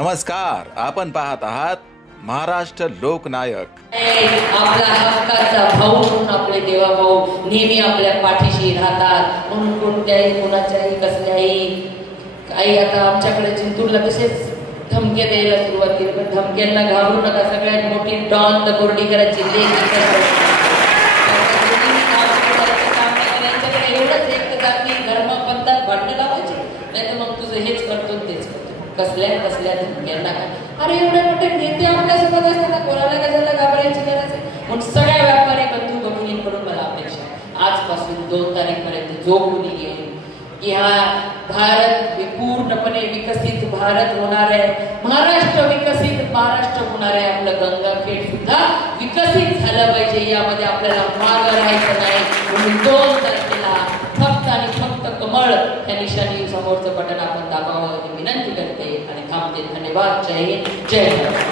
नमस्कार, आपण पाहत आहात महाराष्ट्र लोकनायक. आपला हक्काचा भाऊ म्हणून आपले देवाभाऊ नेहमी आपल्या पाठीशी राहतात. म्हणून कोणत्याही कोणाच्याही कसल्याही काही आता आमच्याकडे जिंतूरला तसेच धमक्या द्यायला सुरुवात केली, पण धमक्यांना घाबरू नका. सगळ्यात मोठी डॉन द कोर्डीकरांची एवढंच एक जाती धर्म पंथात भांडण लावायचे, नाही तर मग तुझं हेच करतो तेच करतो. कसल्या धमक्यांना अरे एवढे मोठे नेते आपल्यासोबत असताना कोणाला कशाला घाबरायची गरज आहे. म्हणून सगळ्या व्यापारी बंधू भगिनींकडून मला अपेक्षा आजपासून 2 तारीखपर्यंत जो कोणी येईल की हा भारत पूर्णपणे विकसित भारत होणार आहे, महाराष्ट्र विकसित महाराष्ट्र होणार आहे. आपलं गंगाखेड सुद्धा विकसित झालं पाहिजे, यामध्ये आपल्याला मागं राहायचं नाही. म्हणून 2 तारखेला फक्त आणि फक्त कमळ या निशाणी समोरचं बटन आपण दाबावं विनंती करते आणि थांबते. धन्यवाद. जय हिंद, जय भारत.